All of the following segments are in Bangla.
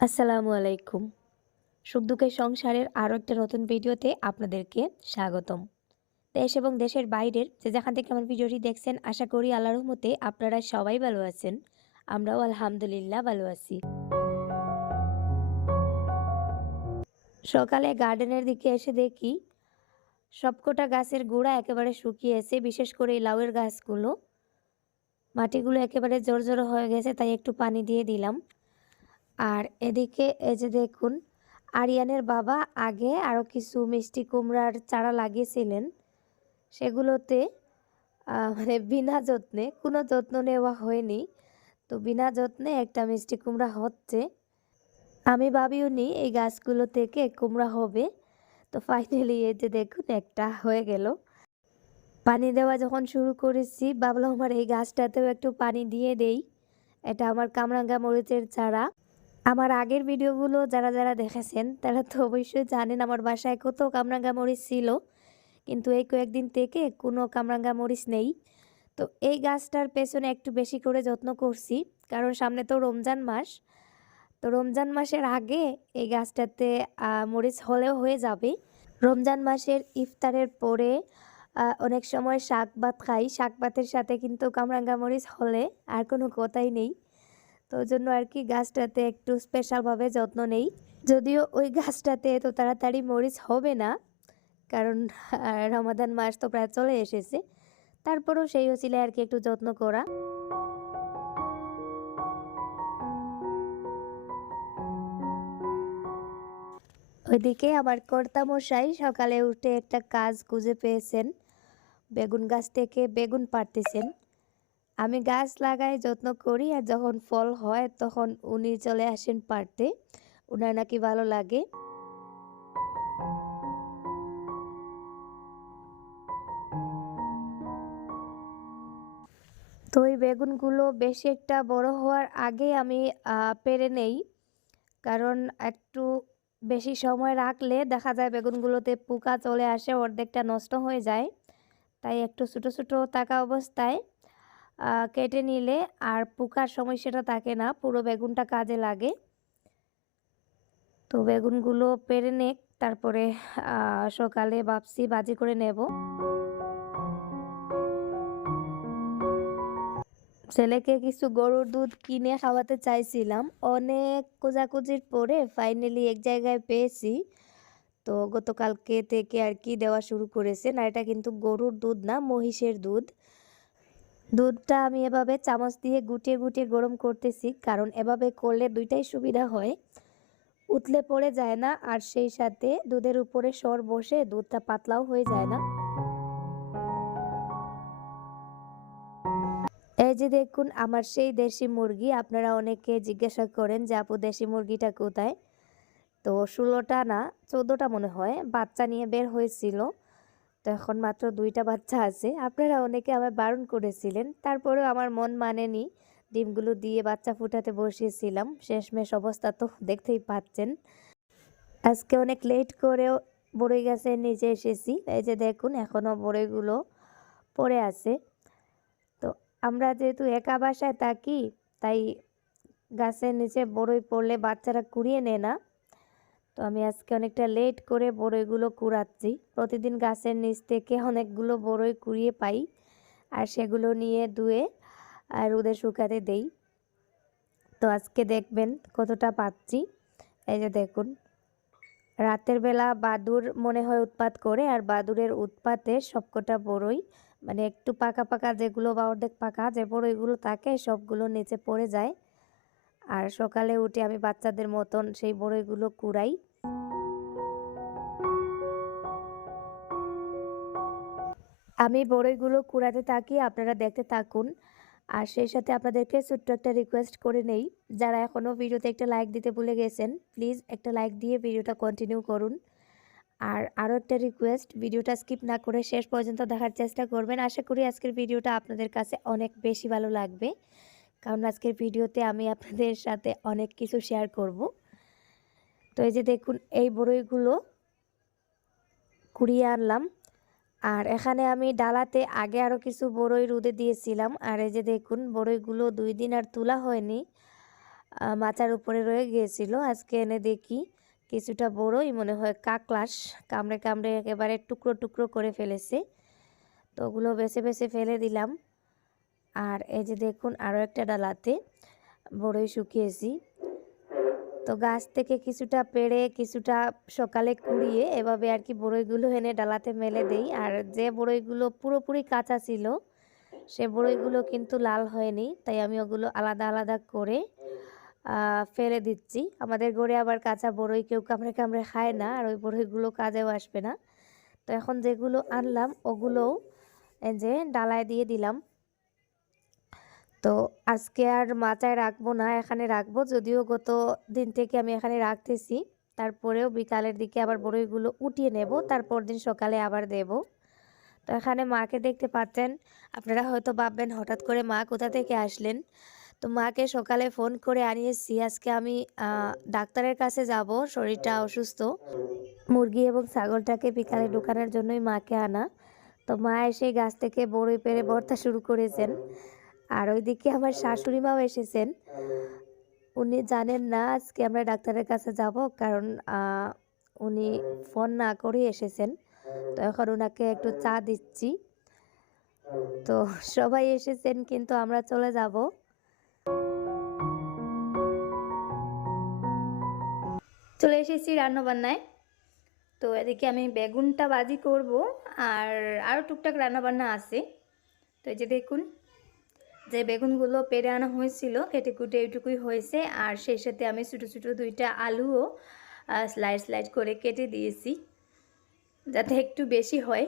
আসসালামু আলাইকুম। সুখ দুঃখের সংসারের আরও একটা নতুন ভিডিওতে আপনাদেরকে স্বাগতম। দেশ এবং দেশের বাইরের যে যেখান থেকে আমার ভিডিওটি দেখছেন, আশা করি আল্লাহর রহমতে আপনারা সবাই ভালো আছেন। আমরাও আলহামদুলিল্লাহ ভালো আছি। সকালে গার্ডেনের দিকে এসে দেখি সবকটা গাছের গোড়া একেবারে শুকিয়েছে বিশেষ করে এই লাউয়ের গাছগুলো। মাটিগুলো একেবারে জোর জোর হয়ে গেছে, তাই একটু পানি দিয়ে দিলাম। আর এদিকে এই যে দেখুন, আরিয়ানের বাবা আগে আরও কিছু মিষ্টি কুমড়ার চারা লাগিয়েছিলেন। সেগুলোতে মানে বিনা যত্নে, কোনো যত্ন নেওয়া হয়নি। তো বিনা যত্নে একটা মিষ্টি কুমড়া হচ্ছে। আমি ভাবিও নি এই গাছগুলো থেকে কুমড়া হবে। তো ফাইনালি এই যে দেখুন একটা হয়ে গেল। পানি দেওয়া যখন শুরু করেছি, ভাবলাম আমার এই গাছটাতেও একটু পানি দিয়ে দেই। এটা আমার কামরাঙ্গা মরিচের চারা। আমার আগের ভিডিওগুলো যারা যারা দেখেছেন, তারা তো অবশ্যই জানেন আমার বাসায় কত কামরাঙ্গা মরিচ ছিল। কিন্তু এই কয়েকদিন থেকে কোনো কামরাঙ্গা মরিচ নেই। তো এই গাছটার পেছনে একটু বেশি করে যত্ন করছি, কারণ সামনে তো রমজান মাস। তো রমজান মাসের আগে এই গাছটাতে মরিচ হলেও হয়ে যাবে। রমজান মাসের ইফতারের পরে অনেক সময় শাক ভাত খাই। শাক ভাতের সাথে কিন্তু কামরাঙ্গা মরিচ হলে আর কোনো কথাই নেই। তো জন্য আর কি গাছটাতে একটু স্পেশালভাবে যত্ন নেই। যদিও ওই গাছটাতে এত তাড়াতাড়ি মরিচ হবে না, কারণ রমাদান মাস তো প্রায় চলে এসেছে। তারপরেও সেই হচ্ছিল আর কি একটু যত্ন করা। ওইদিকে আমার কর্তামশাই সকালে উঠে একটা কাজ খুঁজে পেয়েছেন। বেগুন গাছ থেকে বেগুন পাড়তেছেন। আমি গাছ লাগাই যত্ন করি আর যখন ফল হয় তখন উনি চলে আসেন পারতে উনার নাকি ভালো লাগে। তো ওই বেগুনগুলো বেশি একটা বড় হওয়ার আগে আমি পেরে নেই। কারণ একটু বেশি সময় রাখলে দেখা যায় বেগুনগুলোতে পোকা চলে আসে, অর্ধেকটা নষ্ট হয়ে যায়। তাই একটু ছোটো ছোটো থাকা অবস্থায় কেটে নিলে আর পোকার সময় সেটা থাকে না, পুরো বেগুনটা কাজে লাগে। তো বেগুনগুলো পেরে নেক, তারপরে সকালে বাপসি বাজি করে নেব। ছেলেকে কিছু গরুর দুধ কিনে খাওয়াতে চাইছিলাম। অনেক খোঁজাখুঁজির পরে ফাইনালি এক জায়গায় পেয়েছি। তো গতকালকে থেকে আর কি দেওয়া শুরু করেছে। না, এটা কিন্তু গরুর দুধ না, মহিষের দুধ। দুধটা আমি এভাবে চামচ দিয়ে গুটিয়ে গুটিয়ে গরম করতেছি, কারণ এভাবে করলে দুইটাই সুবিধা হয়। উতলে পড়ে যায় না, আর সেই সাথে দুধের উপরে সর বসে দুধটা পাতলাও হয়ে যায় না। যে দেখুন, আমার সেই দেশি মুরগি, আপনারা অনেকে জিজ্ঞাসা করেন যে, আপু, দেশি মুরগিটা কোথায়? তো ষোলোটা না, চোদ্দোটা মনে হয়, বাচ্চা নিয়ে বের হয়েছিল। তো এখন মাত্র দুইটা বাচ্চা আছে। আপনারা অনেকে আমার বারণ করেছিলেন। তারপরেও আমার মন মানেনি। ডিমগুলো দিয়ে বাচ্চা ফুটাতে বসিয়েছিলাম। শেষমেশ অবস্থা তো দেখতেই পাচ্ছেন। আজকে অনেক লেট করেও বড়ই গাছের নিচে এসেছি। এই যে দেখুন এখনও বড়ইগুলো পড়ে আছে। আমরা যেহেতু একা বাসায় থাকি, তাই গাছের নিচে বড়ই পড়লে বাচ্চারা কুড়িয়ে নেয় না। তো আমি আজকে অনেকটা লেট করে বড়ইগুলো কুড়াচ্ছি। প্রতিদিন গাছের নিচ থেকে অনেকগুলো বড়ই কুড়িয়ে পাই আর সেগুলো নিয়ে ধুয়ে আর রোদে শুকাতে দেই। তো আজকে দেখবেন কতটা পাচ্ছি। এই যে দেখুন, রাতের বেলা বাদুর মনে হয় উৎপাত করে আর বাদুরের উৎপাতে সবকটা বড়ই মানে একটু পাকা পাকা যেগুলো বা অর্ধেক পাকা যে বড়ইগুলো থাকে সবগুলো নিচে পড়ে যায়। আর সকালে উঠে আমি বাচ্চাদের মতন সেই বড়ইগুলো কুড়াই। আমি বড়ইগুলো কুড়াতে থাকি, আপনারা দেখতে থাকুন। আর সেই সাথে আপনাদেরকে ছোট্ট একটা রিকোয়েস্ট করে নেই। যারা এখনও ভিডিওতে একটা লাইক দিতে ভুলে গেছেন প্লিজ একটা লাইক দিয়ে ভিডিওটা কন্টিনিউ করুন। আর আরও একটা রিকোয়েস্ট ভিডিওটা স্কিপ না করে শেষ পর্যন্ত দেখার চেষ্টা করবেন। আশা করি আজকের ভিডিওটা আপনাদের কাছে অনেক বেশি ভালো লাগবে। কারণ আজকের ভিডিওতে আমি আপনাদের সাথে অনেক কিছু শেয়ার করব। তো এই যে দেখুন, এই বড়ইগুলো কুড়িয়ে আনলাম। আর এখানে আমি ডালাতে আগে আরও কিছু বড়ই রোদে দিয়েছিলাম। আর এই যে দেখুন, বড়ইগুলো দুই দিন আর তোলা হয়নি। মাচার উপরে রয়ে গিয়েছিল। আজকে এনে দেখি। কিছুটা বড়ই মনে হয় কাকলাস। কামড়ে কামড়ে একেবারে টুকরো টুকরো করে ফেলেছে। তো ওগুলো বেছে বেছে ফেলে দিলাম। আর এই যে দেখুন আরও একটা ডালাতে বড়ই শুকিয়েছি। তো গাছ থেকে কিছুটা পেড়ে, কিছুটা সকালে কুড়িয়ে এভাবে আর কি বড়ইগুলো এনে ডালাতে মেলে দেই। আর যে বড়ইগুলো পুরোপুরি কাঁচা ছিল, সে বড়ইগুলো কিন্তু লাল হয়নি। তাই আমি ওগুলো আলাদা আলাদা করে ফেলে দিচ্ছি। আমাদের ঘরে আবার কাঁচা বড়ই কেউ কামড়ে কামড়ে খায় না, আর ওই বড়ইগুলো কাজেও আসবে না। তো এখন যেগুলো আনলাম, ওগুলোও যে ডালায় দিয়ে দিলাম। তো আজকে আর মাচায় রাখব না, এখানে রাখব। যদিও গত দিন থেকে আমি এখানে রাখতেছি। তারপরেও বিকালের দিকে আবার বড়ইগুলো উঠিয়ে নেব, তারপর দিন সকালে আবার দেব। তো এখানে মাকে দেখতে পাচ্ছেন, আপনারা হয়তো ভাববেন হঠাৎ করে মা কোথা থেকে আসলেন? তো মাকে সকালে ফোন করে আনিয়েছি। আজকে আমি ডাক্তারের কাছে যাব। শরীরটা অসুস্থ। মুরগি এবং ছাগলটাকে বিকালে ঢোকানোর জন্যই মাকে আনা। তো মা এসে গাছ থেকে বড়ই পেরে ভর্তা শুরু করেছেন। আর ওইদিকে আমার শাশুড়ি মাও এসেছেন। উনি জানেন না আজকে আমরা ডাক্তারের কাছে যাব, কারণ উনি ফোন না করেই এসেছেন। তো এখন ওনাকে একটু চা দিচ্ছি। তো সবাই এসেছেন, কিন্তু আমরা চলে যাব। চলে এসেছি রান্নাবান্নায়। তো এদিকে আমি বেগুনটা বাজি করব আর আরও টুকটাক রান্নাবান্না আছে। তো এই যে দেখুন, যে বেগুনগুলো পেরে আনা হয়েছিল, কেটে কুটে এইটুকুই হয়েছে আর সেই সাথে আমি ছোটো ছোটো দুইটা আলুও স্লাইড স্লাইড করে কেটে দিয়েছি, যাতে একটু বেশি হয়।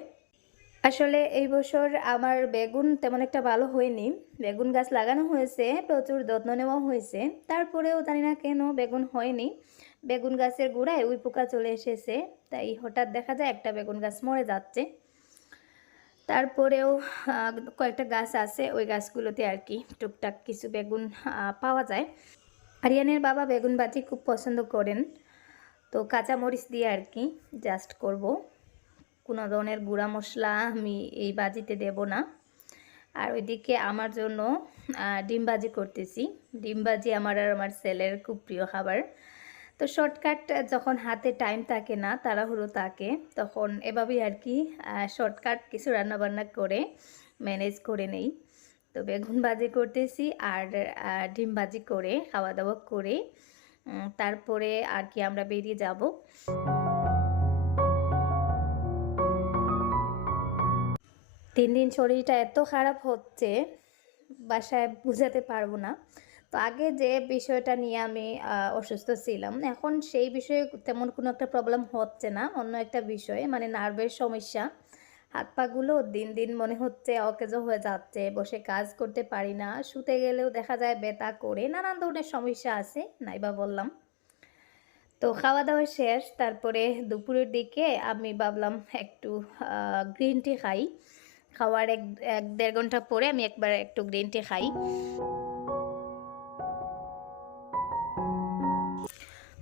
আসলে এই বছর আমার বেগুন তেমন একটা ভালো হয়নি। বেগুন গাছ লাগানো হয়েছে, প্রচুর যত্ন নেওয়া হয়েছে। তারপরেও জানি না কেন বেগুন হয়নি। বেগুন গাছের গোড়ায় উই পোকা চলে এসেছে, তাই হঠাৎ দেখা যায় একটা বেগুন গাছ মরে যাচ্ছে। তারপরেও কয়েকটা গাছ আছে, ওই গাছগুলোতে আর কি টুকটাক কিছু বেগুন পাওয়া যায়। আরিয়ানের বাবা বেগুন বাজি খুব পছন্দ করেন, তো কাঁচামরিচ দিয়ে আর কি জাস্ট করব। কোনো ধরনের গুঁড়া মশলা আমি এই বাজিতে দেব না। আর ওইদিকে আমার জন্য ডিম ভাজি করতেছি। ডিম ভাজি আমার আর আমার ছেলের খুব প্রিয় খাবার। তো শর্টকাট, যখন হাতে টাইম থাকে না, তাড়াহুড়ো থাকে, তখন এভাবেই আর কি শর্টকাট কিছু রান্নাবান্না করে ম্যানেজ করে নেই। তো বেগুন ভাজি করতেছি আর ডিম ভাজি করে খাওয়া দাওয়া করে তারপরে আর কি আমরা বেরিয়ে যাব। তিন দিন শরীরটা এত খারাপ হচ্ছে, বাসায় বুঝাতে পারব না। তো আগে যে বিষয়টা নিয়ে আমি অসুস্থ ছিলাম, এখন সেই বিষয়ে তেমন কোনো একটা প্রবলেম হচ্ছে না, অন্য একটা বিষয়ে মানে নার্ভের সমস্যা। হাত পাগুলো দিন দিন মনে হচ্ছে অকেজো হয়ে যাচ্ছে, বসে কাজ করতে পারি না, শুতে গেলেও দেখা যায় ব্যথা করে, নানান ধরনের সমস্যা আছে, নাইবা বললাম। তো খাওয়া দাওয়া শেষ, তারপরে দুপুরের দিকে আমি ভাবলাম একটু গ্রিন টি খাই। খাওয়ার এক এক দেড় ঘণ্টা পরে আমি একবার একটু গ্রিন টি খাই।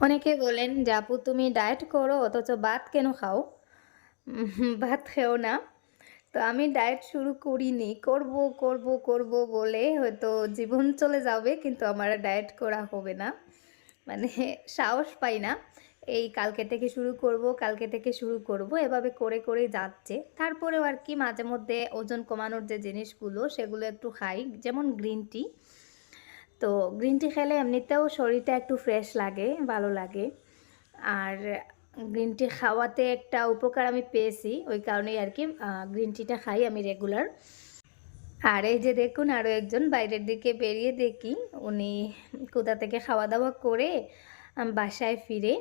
অনেকে বলেন যে, আপু, তুমি ডায়েট করো, অথচ ভাত কেন খাও? ভাত খেও না। তো আমি ডায়েট শুরু করিনি। করব করব করব বলে হয়তো জীবন চলে যাবে, কিন্তু আমার ডায়েট করা হবে না। মানে সাহস পাই না। এই কালকে থেকে শুরু করব, কালকে থেকে শুরু করব, এভাবে করে করে যাচ্ছে। তারপরেও আর কি মাঝে মধ্যে ওজন কমানোর যে জিনিসগুলো, সেগুলো একটু খাই, যেমন গ্রিন টি তো গ্রিন টি খেলে এমনিতেও শরীরটা একটু ফ্রেশ লাগে, ভালো লাগে। আর গ্রিন টি খাওয়াতে একটা উপকার আমি পেয়েছি, ওই কারণেই আর কি গ্রিন টিটা খাই আমি রেগুলার আর এই যে দেখুন, আরও একজন বাইরের দিকে বেরিয়ে দেখি, উনি কোথা থেকে খাওয়া দাওয়া করে বাসায় ফিরে।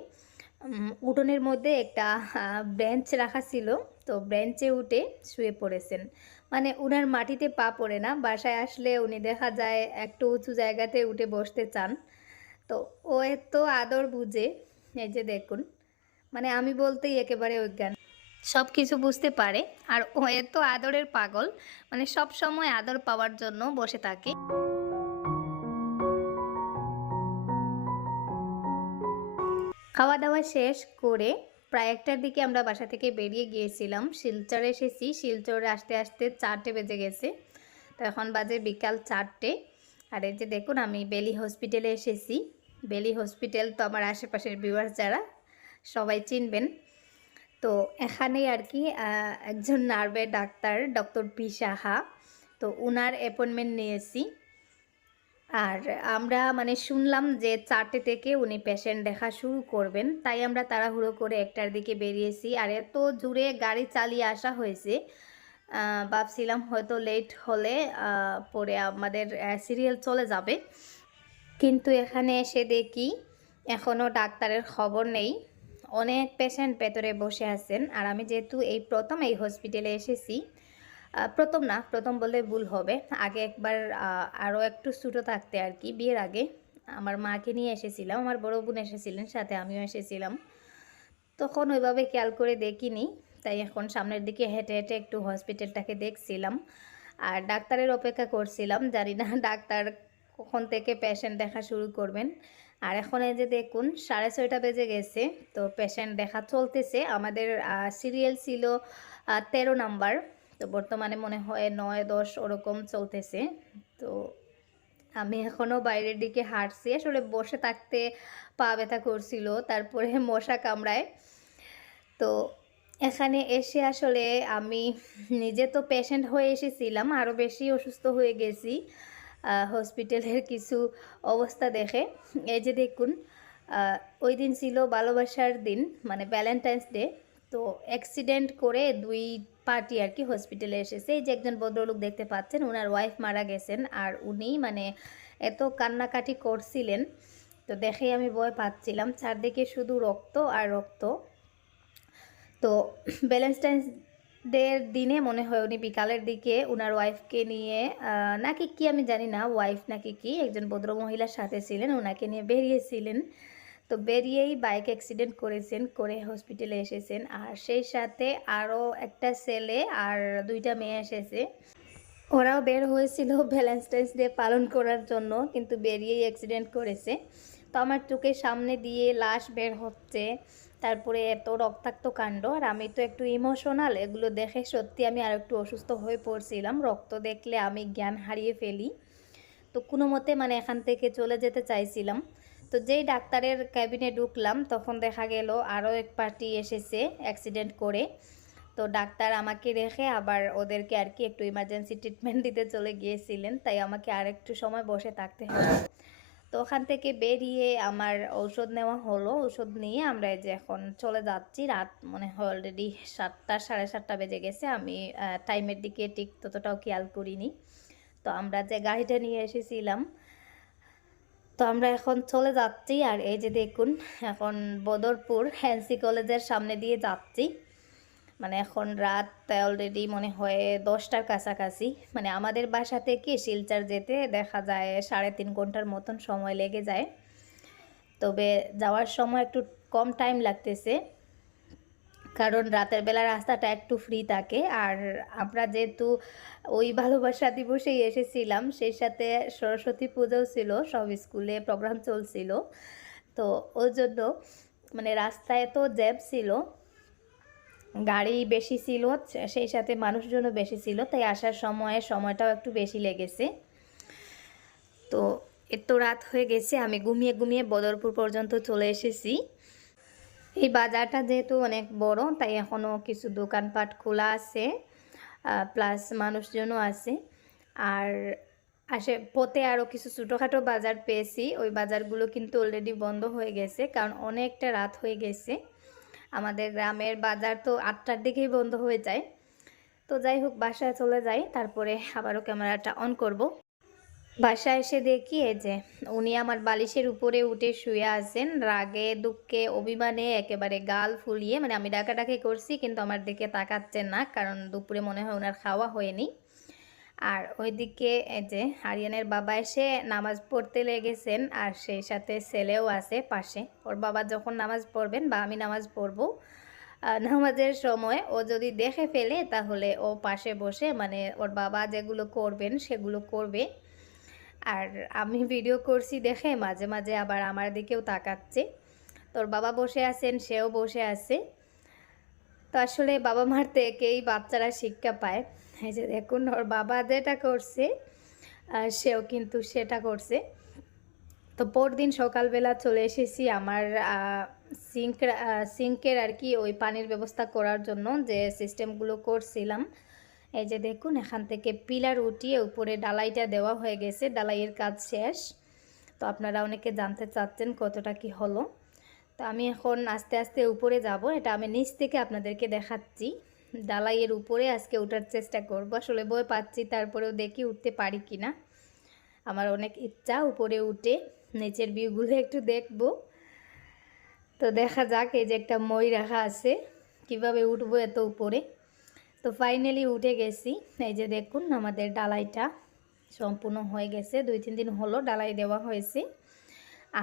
উঠোনের মধ্যে একটা বেঞ্চ রাখা ছিল। তো বেঞ্চে উঠে শুয়ে পড়েছেন। মানে উনার মাটিতে পা পড়ে না, বাসায় আসলে উনি দেখা যায় একটু উঁচু জায়গাতে উঠে বসতে চান। তো ও এত আদর বুঝে, এই যে দেখুন মানে আমি বলতেই একেবারে অজ্ঞান। সব কিছু বুঝতে পারে, আর ও এত আদরের পাগল মানে সব সময় আদর পাওয়ার জন্য বসে থাকে। খাওয়া দাওয়া শেষ করে প্রায় একটার দিকে আমরা বাসা থেকে বেরিয়ে গিয়েছিলাম। শিলচরে এসেছি। শিলচরে আসতে আসতে চারটে বেজে গেছে। তো এখন বাজে বিকাল চারটে। আর এই যে দেখুন, আমি বেলি হসপিটালে এসেছি। বেলি হসপিটাল তো আমার আশেপাশের ভিউয়ার্স যারা, সবাই চিনবেন। তো এখানেই আর কি একজন নার্ভের ডাক্তার, ডক্টর পি সাহা তো উনার অ্যাপয়েন্টমেন্ট নিয়েছি। আর আমরা মানে শুনলাম যে চারটে থেকে উনি পেশেন্ট দেখা শুরু করবেন। তাই আমরা তাড়াহুড়ো করে একটার দিকে বেরিয়েছি আর এত জুড়ে গাড়ি চালিয়ে আসা হয়েছে। ভাবছিলাম হয়তো লেট হলে পরে আমাদের সিরিয়াল চলে যাবে। কিন্তু এখানে এসে দেখি এখনও ডাক্তারের খবর নেই। অনেক পেশেন্ট ভেতরে বসে আছেন। আর আমি যেহেতু এই প্রথম এই হসপিটালে এসেছি প্রথম না, প্রথম বললে ভুল হবে। আগে একবার আরও একটু ছোটো থাকতে আর কি, বিয়ের আগে। আমার মাকে নিয়ে এসেছিলাম, আমার বড় বোন এসেছিলেন, সাথে আমিও এসেছিলাম। তখন ওইভাবে খেয়াল করে দেখিনি, তাই এখন সামনের দিকে হেঁটে হেঁটে একটু হসপিটালটাকে দেখছিলাম। আর ডাক্তারের অপেক্ষা করছিলাম, জানি না ডাক্তার কখন থেকে পেশেন্ট দেখা শুরু করবেন। আর এখন এই যে দেখুন, সাড়ে ছয়টা বেজে গেছে, তো পেশেন্ট দেখা চলতেছে। আমাদের সিরিয়াল ছিল তেরো নাম্বার। তো বর্তমানে মনে হয় নয়, দশ ওরকম চলতেছে। তো আমি এখনও বাইরের দিকে হাঁটছি, আসলে বসে থাকতে পা ব্যথা করছিল, তারপরে মশা কামড়ায়। তো এখানে এসে আসলে আমি নিজে তো পেশেন্ট হয়ে এসেছিলাম আরও বেশি অসুস্থ হয়ে গেছি হসপিটালের কিছু অবস্থা দেখে। এই যে দেখুন ওই দিন ছিল ভালোবাসার দিন মানে ভ্যালেন্টাইন্স ডে তো অ্যাক্সিডেন্ট করে দুই পার্টি আর কি হসপিটালে এসেছে। এই যে একজন ভদ্রলোক দেখতে পাচ্ছেন ওনার ওয়াইফ মারা গেছেন আর উনি মানে এত কান্নাকাটি করছিলেন। তো দেখেই আমি ভয় পাচ্ছিলাম। চারদিকে শুধু রক্ত আর রক্ত। তো ভ্যালেন্টাইন্স ডের দিনে মনে হয় উনি বিকালের দিকে ওনার ওয়াইফকে নিয়ে নাকি কি আমি জানি না ওয়াইফ নাকি কি, একজন ভদ্র মহিলার সাথে ছিলেন ওনাকে নিয়ে বেরিয়েছিলেন। তো বেরিয়েই বাইক অ্যাক্সিডেন্ট করেছেন, করে হসপিটালে এসেছেন। আর সেই সাথে আরও একটা ছেলে আর দুইটা মেয়ে এসেছে। ওরাও বের হয়েছিল ভ্যালেন্টাইন্স ডে পালন করার জন্য, কিন্তু বেরিয়েই অ্যাক্সিডেন্ট করেছে। তো আমার চোখের সামনে দিয়ে লাশ বের হচ্ছে। তারপরে এত রক্তাক্ত কাণ্ড, আর আমি তো একটু ইমোশনাল এগুলো দেখে সত্যি আমি আর একটু অসুস্থ হয়ে পড়ছিলাম। রক্ত দেখলে আমি জ্ঞান হারিয়ে ফেলি। তো কোনো মতে মানে এখান থেকে চলে যেতে চাইছিলাম। তো যেই ডাক্তারের ক্যাবিনে ঢুকলাম, তখন দেখা গেল আরও এক পার্টি এসেছে অ্যাক্সিডেন্ট করে। তো ডাক্তার আমাকে রেখে আবার ওদেরকে আর কি একটু ইমার্জেন্সি ট্রিটমেন্ট দিতে চলে গিয়েছিলেন, তাই আমাকে আর একটু সময় বসে থাকতে হবে তো ওখান থেকে বেরিয়ে আমার ঔষধ নেওয়া হলো। ঔষধ নিয়ে আমরা যে এখন চলে যাচ্ছি, রাত মনে হয় অলরেডি সাতটা, সাড়ে সাতটা বেজে গেছে। আমি টাইমের দিকে ঠিক ততটাও খেয়াল করিনি। তো আমরা যে গাড়িটা নিয়ে এসেছিলাম তো আমরা এখন চলে যাচ্ছি, আর এই যে দেখুন, এখন বদরপুর হ্যান্সি কলেজের সামনে দিয়ে যাচ্ছি। মানে এখন রাত অলরেডি মনে হয় দশটার কাছাকাছি। মানে আমাদের বাসা থেকে শিলচার যেতে দেখা যায় সাড়ে তিন ঘণ্টার মতন সময় লেগে যায়। তবে যাওয়ার সময় একটু কম টাইম লাগতেছে। কারণ রাতের বেলা রাস্তাটা একটু ফ্রি থাকে। আর আমরা যেহেতু ওই ভালোবাসা দিবসেই এসেছিলাম, সেই সাথে সরস্বতী পুজোও ছিল, সব স্কুলে প্রোগ্রাম চলছিল। তো ওই জন্য মানে রাস্তায় তো জ্যাম ছিল, গাড়ি বেশি ছিল, সেই সাথে মানুষজনও বেশি ছিল, তাই আসার সময়, সময়টাও একটু বেশি লেগেছে। তো এত রাত হয়ে গেছে, আমি ঘুমিয়ে ঘুমিয়ে বদরপুর পর্যন্ত চলে এসেছি। এই বাজারটা যেহেতু অনেক বড়, তাই এখনও কিছু দোকানপাট খোলা আছে প্লাস মানুষজনও আছে। আর আসে, পথে আরও কিছু ছোটোখাটো বাজার পেয়েছি, ওই বাজারগুলো কিন্তু অলরেডি বন্ধ হয়ে গেছে, কারণ অনেকটা রাত হয়ে গেছে। আমাদের গ্রামের বাজার তো আটটার দিকেই বন্ধ হয়ে যায়। তো যাই হোক, বাসায় চলে যাই, তারপরে আবারও ক্যামেরাটা অন করব। বাসায় এসে দেখি এই যে উনি আমার বালিশের উপরে উঠে শুয়ে আছেন। রাগে, দুঃখে, অভিমানে একেবারে গাল ফুলিয়ে মানে আমি ডাকাডাকি করছি কিন্তু আমার দিকে তাকাচ্ছেন না কারণ দুপুরে মনে হয় ওনার খাওয়া হয়নি। আর ওইদিকে এই যে আরিয়ানের বাবা এসে নামাজ পড়তে লেগেছেন আর সেই সাথে ছেলেও আছে পাশে। ওর বাবা যখন নামাজ পড়বেন বা আমি নামাজ পড়ব নামাজের সময় ও যদি দেখে ফেলে তাহলে ও পাশে বসে মানে ওর বাবা যেগুলো করবেন সেগুলো করবে। আর আমি ভিডিও করছি দেখে মাঝে মাঝে আবার আমার দিকেও তাকাচ্ছে। তোর বাবা বসে আছেন, সেও বসে আছে। তো আসলে বাবা মার থেকেই বাচ্চারা শিক্ষা পায়। এই যে দেখুন, ওর বাবা যেটা করছে সেও কিন্তু সেটা করছে। তো পরদিন সকালবেলা চলে এসেছি আমার সিঙ্ক সিঙ্কের আর কি ওই পানির ব্যবস্থা করার জন্য যে সিস্টেমগুলো করছিলাম। এই যে দেখুন, এখান থেকে পিলার উঠিয়ে উপরে ডালাইটা দেওয়া হয়ে গেছে, ডালাইয়ের কাজ শেষ। তো আপনারা অনেকে জানতে চাচ্ছেন কতটা কি হলো। তো আমি এখন আস্তে আস্তে উপরে যাব, এটা আমি নিচ থেকে আপনাদেরকে দেখাচ্ছি। ডালাইয়ের উপরে আজকে ওঠার চেষ্টা করব, আসলে বই পাচ্ছি, তারপরেও দেখি উঠতে পারি কি না আমার অনেক ইচ্ছা উপরে উঠে নিচের ভিউগুলো একটু দেখব। তো দেখা যাক, এই যে একটা মই রাখা আছে, কীভাবে উঠবো এত উপরে। তো ফাইনালি উঠে গেছি। এই যে দেখুন আমাদের ডালাইটা সম্পূর্ণ হয়ে গেছে। দুই, তিন দিন হলো ডালাই দেওয়া হয়েছে।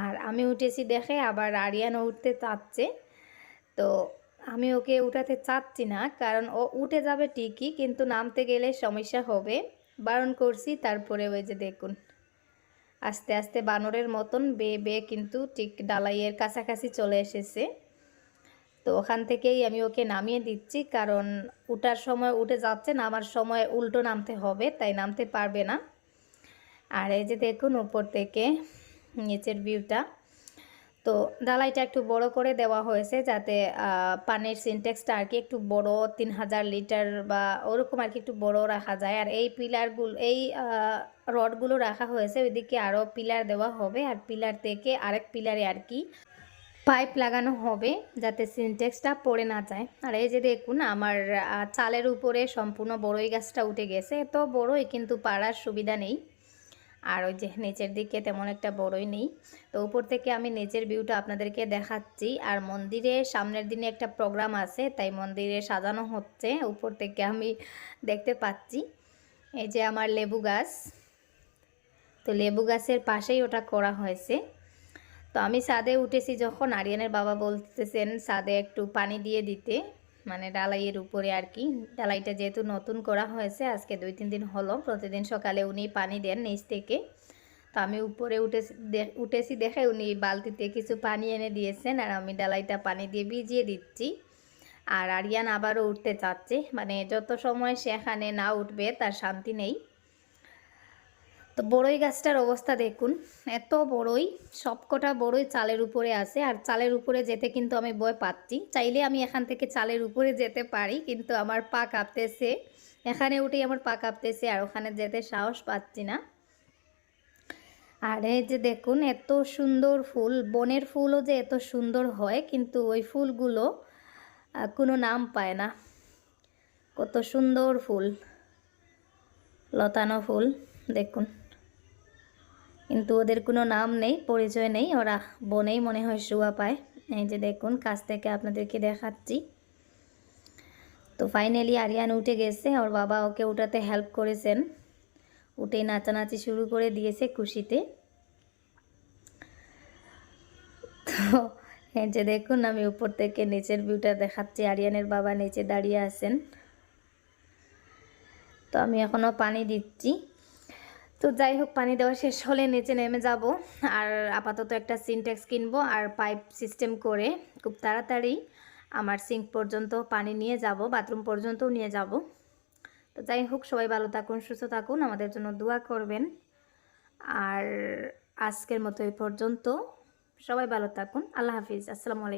আর আমি উঠেছি দেখে আবার আরিয়ানও উঠতে চাচ্ছে। তো আমি ওকে উঠাতে চাচ্ছি না, কারণ ও উঠে যাবে ঠিকই, কিন্তু নামতে গেলে সমস্যা হবে। বারণ করছি, তারপরে ওই যে দেখুন, আস্তে আস্তে বানরের মতন বেয়ে বেয়ে কিন্তু ঠিক ডালাইয়ের কাছাকাছি চলে এসেছে। তো ওখান থেকেই আমি ওকে নামিয়ে দিচ্ছি। কারণ উঠার সময় উঠে যাচ্ছে, নামার সময় উল্টো নামতে হবে, তাই নামতে পারবে না। আর এই যে দেখুন উপর থেকে, নিচের ভিউটা তো ডালাইটা একটু বড় করে দেওয়া হয়েছে যাতে পানির সিনটেক্সটা আর কি একটু বড়, তিন হাজার লিটার বা ওরকম আর কি একটু বড় রাখা যায়। আর এই পিলারগুলো এই রডগুলো রাখা হয়েছে, ওইদিকে আরও পিলার দেওয়া হবে। আর পিলার থেকে আরেক পিলারে আর কি পাইপ লাগানো হবে যাতে সিনটেক্সটা পড়ে না যায়। আর এই যে দেখুন, আমার চালের উপরে সম্পূর্ণ বড়ই গাছটা উঠে গেছে। তো বড়ই কিন্তু পাড়ার সুবিধা নেই। আর ওই যে নিচের দিকে তেমন একটা বড়ই নেই। তো উপর থেকে আমি নিচের ভিউটা আপনাদেরকে দেখাচ্ছি। আর মন্দিরে সামনের দিনে একটা প্রোগ্রাম আছে, তাই মন্দিরে সাজানো হচ্ছে। উপর থেকে আমি দেখতে পাচ্ছি। এই যে আমার লেবু গাছ। তো লেবু গাছের পাশেই ওটা করা হয়েছে। তো আমি সাদে উঠেছি যখন আরিয়ানের বাবা বলতেছেন সাদে একটু পানি দিয়ে দিতে মানে ডালাইয়ের উপরে আর কি। ডালাইটা যেহেতু নতুন করা হয়েছে, আজকে দুই তিন দিন হলো, প্রতিদিন সকালে উনি পানি দেন নিচ থেকে। তো আমি উপরে উঠেছি উঠেছি দেখে উনি বালতিতে কিছু পানি এনে দিয়েছেন আর আমি ডালাইটা পানি দিয়ে ভিজিয়ে দিচ্ছি। আর আরিয়ান আবারও উঠতে চাচ্ছে মানে যত সময় সেখানে না উঠবে তার শান্তি নেই। তো বড়ই গাছটার অবস্থা দেখুন। এত বড়ই, সবকটা বড়ই চালের উপরে আছে। আর চালের উপরে যেতে কিন্তু আমি ভয় পাচ্ছি। চাইলে আমি এখান থেকে চালের উপরে যেতে পারি, কিন্তু আমার পা কাঁপতেছে। এখানে উঠেই আমার পা কাঁপতেছে, আর ওখানে যেতে সাহস পাচ্ছি না। আর এই যে দেখুন, এত সুন্দর ফুল, বনের ফুলও যে এত সুন্দর হয়, কিন্তু ওই ফুলগুলো কোনো নাম পায় না। কত সুন্দর ফুল, লতানো ফুল, দেখুন। কিন্তু ওদের কোনো নাম নেই, পরিচয় নেই। ওরা বনেই মনে হয় শুয়া পায়। এই যে দেখুন, কাছ থেকে আপনাদেরকে দেখাচ্ছি। তো ফাইনালি আরিয়ান উঠে গেছে। ওর বাবা ওকে উঠাতে হেল্প করেছেন। উঠে নাচানাচি শুরু করে দিয়েছে খুশিতে। তো এই যে দেখুন, আমি উপর থেকে নিচের ভিউটা দেখাচ্ছি। আরিয়ানের বাবা নিচে দাঁড়িয়ে আছেন। তো আমি এখনও পানি দিচ্ছি। তো যাই হোক পানি দেওয়া শেষ হলে নিচে নেমে যাব। আর আপাতত একটা সিনটেক্স কিনবো আর পাইপ সিস্টেম করে খুব তাড়াতাড়ি আমার সিঙ্ক পর্যন্ত পানি নিয়ে যাব, বাথরুম পর্যন্তও নিয়ে যাব। তো যাই হোক সবাই ভালো থাকুন, সুস্থ থাকুন, আমাদের জন্য দোয়া করবেন। আর আজকের মতো এই পর্যন্ত। সবাই ভালো থাকুন। আল্লাহ হাফিজ। আসসালামু আলাইকুম।